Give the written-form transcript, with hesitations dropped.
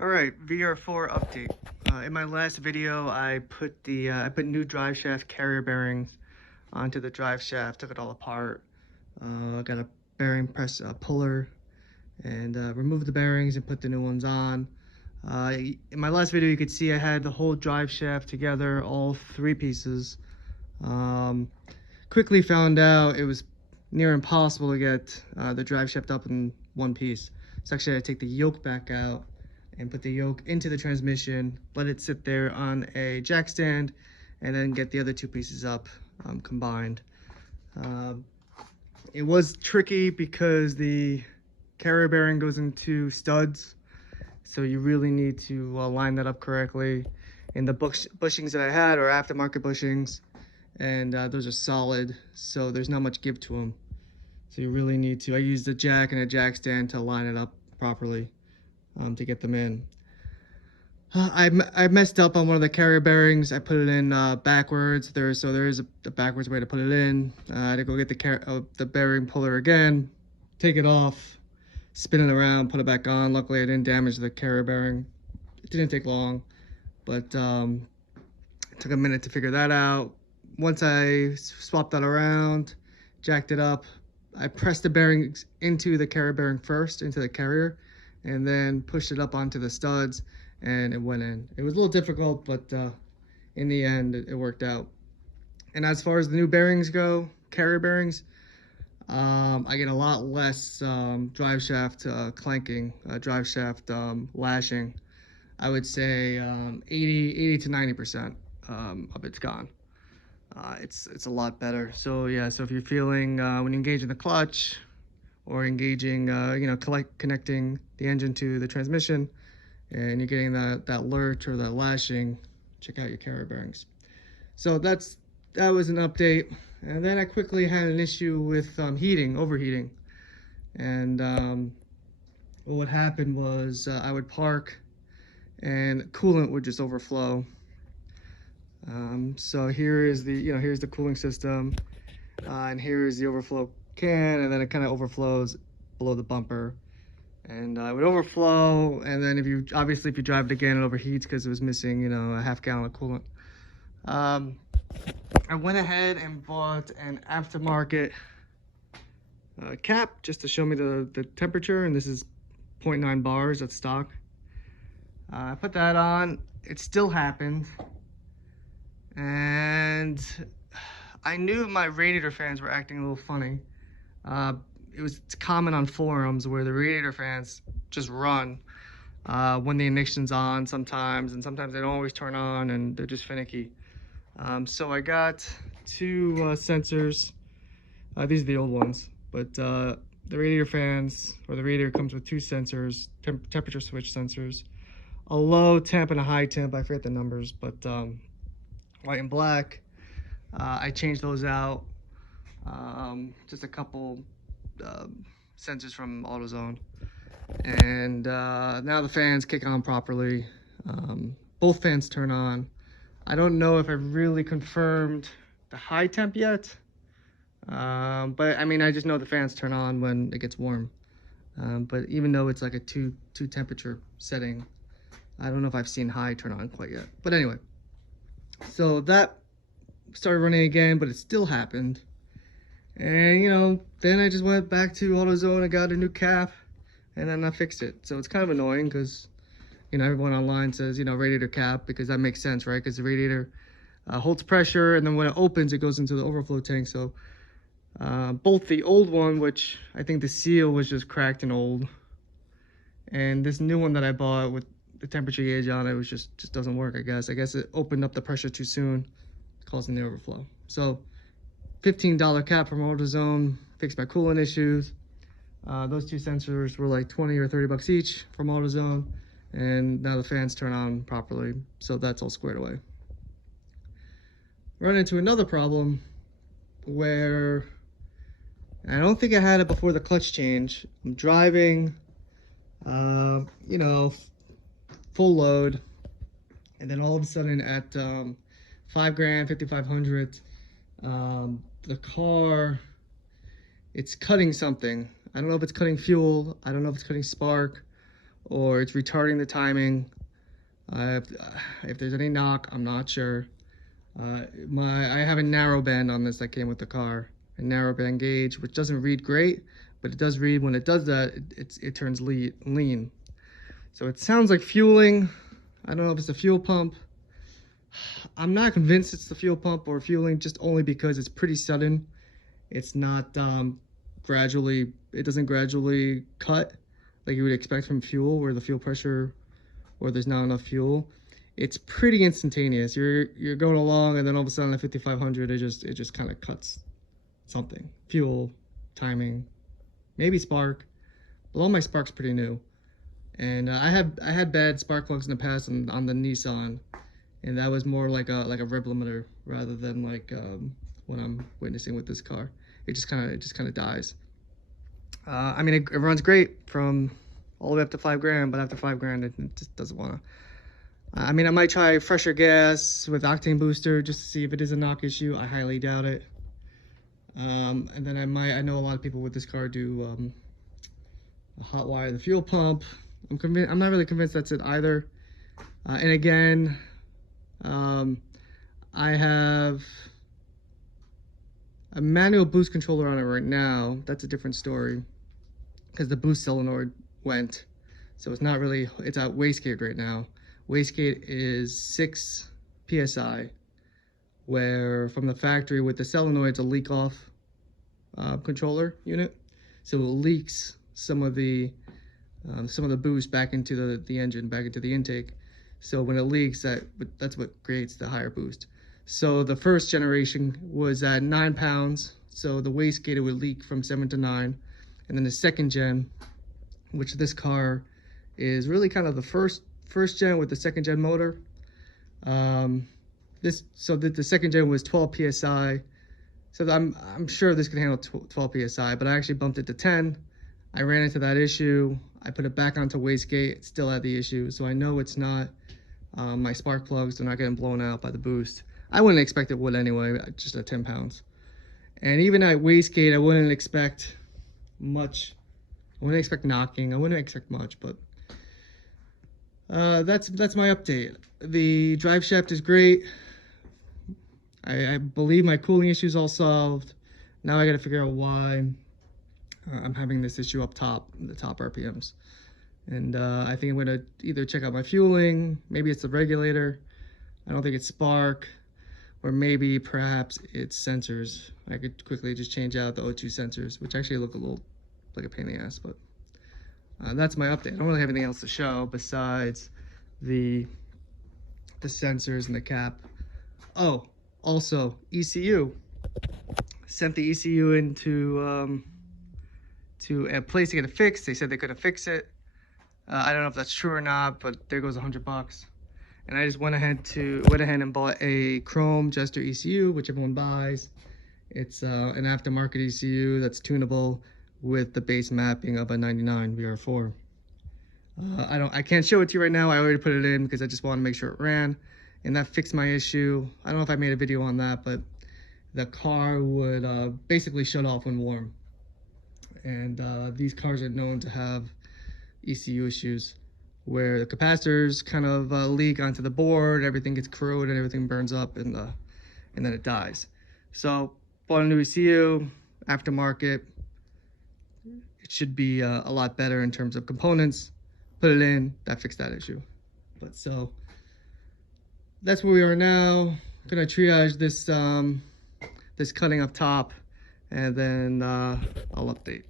Alright, VR4 update. In my last video, I put new Driveshaft carrier bearings onto the Driveshaft, took it all apart. Got a bearing press puller and removed the bearings and put the new ones on. In my last video, you could see I had the whole Driveshaft together, all three pieces. Quickly found out it was near impossible to get the Driveshaft up in one piece. So actually, I had to take the yoke back out and put the yoke into the transmission, let it sit there on a jack stand, and then get the other two pieces up combined. It was tricky because the carrier bearing goes into studs, so you really need to line that up correctly. And the bushings that I had are aftermarket bushings, and those are solid, so there's not much give to them. So you really need to, I used a jack and a jack stand to line it up properly. To get them in. I messed up on one of the carrier bearings. I put it in backwards. There is a backwards way to put it in. I had to go get the bearing puller again, take it off, spin it around, put it back on. Luckily, I didn't damage the carrier bearing. It didn't take long, but it took a minute to figure that out. Once I swapped that around, jacked it up, I pressed the bearings into the carrier bearing first, into the carrier, and then pushed it up onto the studs, and it went in. It was a little difficult, but in the end, it worked out. And as far as the new bearings go, carrier bearings, I get a lot less driveshaft clanking, driveshaft lashing. I would say 80 to 90% of it's gone. It's a lot better. So yeah, so if you're feeling when you engage in the clutch, or engaging, connecting the engine to the transmission, and you're getting that lurch or that lashing, check out your carrier bearings. So that was an update. And then I quickly had an issue with overheating. And what happened was I would park and coolant would just overflow. So here's the cooling system, and here is the overflow can, and then it kind of overflows below the bumper, and it would overflow, and then if you drive it again, it overheats because it was missing a half gallon of coolant. I went ahead and bought an aftermarket cap just to show me the temperature, and this is 0.9 bars, that's stock. I put that on. It still happened, and I knew my radiator fans were acting a little funny. It's common on forums where the radiator fans just run when the ignition's on sometimes, and sometimes they don't always turn on, and they're just finicky. So I got two sensors. These are the old ones, but the radiator fans, or the radiator, comes with two sensors, temperature switch sensors, a low temp and a high temp. I forget the numbers, but white and black. I changed those out. Just a couple sensors from AutoZone, and now the fans kick on properly. Both fans turn on. I don't know if I've really confirmed the high temp yet, but I mean, I just know the fans turn on when it gets warm. But even though it's like a two temperature setting, I don't know if I've seen high turn on quite yet. But anyway, so that started running again, but it still happened. And then I just went back to AutoZone and got a new cap, and then I fixed it. So it's kind of annoying because everyone online says radiator cap, because that makes sense, right? Because the radiator holds pressure, and then when it opens, it goes into the overflow tank. So both the old one, which I think the seal was just cracked and old, and this new one that I bought with the temperature gauge on it was just doesn't work. I guess it opened up the pressure too soon, causing the overflow. So $15 cap from AutoZone fixed my coolant issues. Those two sensors were like 20 or 30 bucks each from AutoZone, and now the fans turn on properly, so that's all squared away. Run into another problem where I don't think I had it before the clutch change. I'm driving, full load, and then all of a sudden at 5 grand, 5,500, the car, it's cutting something. I don't know if it's cutting fuel, I don't know if it's cutting spark, or it's retarding the timing. If there's any knock, I'm not sure. I have a narrow band on this that came with the car, a narrow band gauge, which doesn't read great, but it does read. When it does that, it turns lean. So it sounds like fueling. I don't know if it's a fuel pump. I'm not convinced it's the fuel pump or fueling, just only because it's pretty sudden. It's not it doesn't gradually cut like you would expect from fuel, where the fuel pressure, or there's not enough fuel. It's pretty instantaneous. You're going along, and then all of a sudden at 5500, it just kind of cuts something. Fuel, timing, maybe spark. But all my spark's pretty new, and I had bad spark plugs in the past on the Nissan, and that was more like a rev limiter rather than like what I'm witnessing with this car. It just kind of dies. I mean, it runs great from all the way up to 5 grand, but after 5 grand, it just doesn't want to. I mean, I might try fresher gas with octane booster just to see if it is a knock issue. I highly doubt it. And then I know a lot of people with this car do hot wire the fuel pump. I'm not really convinced that's it either. And again, I have a manual boost controller on it right now. That's a different story, because the boost solenoid went. So it's not really, it's at wastegate right now. Wastegate is 6 PSI, where from the factory with the solenoid, it's a leak off controller unit. So it leaks some of the boost back into the engine, back into the intake. So when it leaks, that's what creates the higher boost. So the first generation was at 9 pounds. So the wastegate would leak from 7 to 9. And then the second gen, which this car is really kind of the first gen with the second gen motor. The second gen was 12 PSI. So I'm sure this can handle 12 PSI, but I actually bumped it to 10. I ran into that issue. I put it back onto wastegate. It still had the issue. So I know it's not my spark plugs. They're not getting blown out by the boost. I wouldn't expect it would anyway, just at 10 pounds. And even at wastegate, I wouldn't expect much. I wouldn't expect knocking. I wouldn't expect much, but that's my update. The drive shaft is great. I believe my cooling issue is all solved. Now I got to figure out why I'm having this issue up top, the top RPMs. And I think I'm going to either check out my fueling. Maybe it's the regulator. I don't think it's spark. Or maybe perhaps it's sensors. I could quickly just change out the O2 sensors, which actually look a little like a pain in the ass, but that's my update. I don't really have anything else to show besides the sensors and the cap. Oh, also ECU. Sent the ECU into to a place to get it fixed. They said they couldn't fix it. I don't know if that's true or not, but there goes $100. And I just went ahead and bought a chrome jester ECU, which everyone buys. It's an aftermarket ECU that's tunable with the base mapping of a 99 VR4. I can't show it to you right now. I already put it in because I just want to make sure it ran, and that fixed my issue. I don't know if I made a video on that, but the car would basically shut off when warm. And these cars are known to have ECU issues, where the capacitors kind of leak onto the board, everything gets corroded, everything burns up, and then it dies. So bought a new ECU, aftermarket. It should be a lot better in terms of components. Put it in, that fixed that issue. But so that's where we are now. I'm gonna triage this this cutting up top, and then I'll update.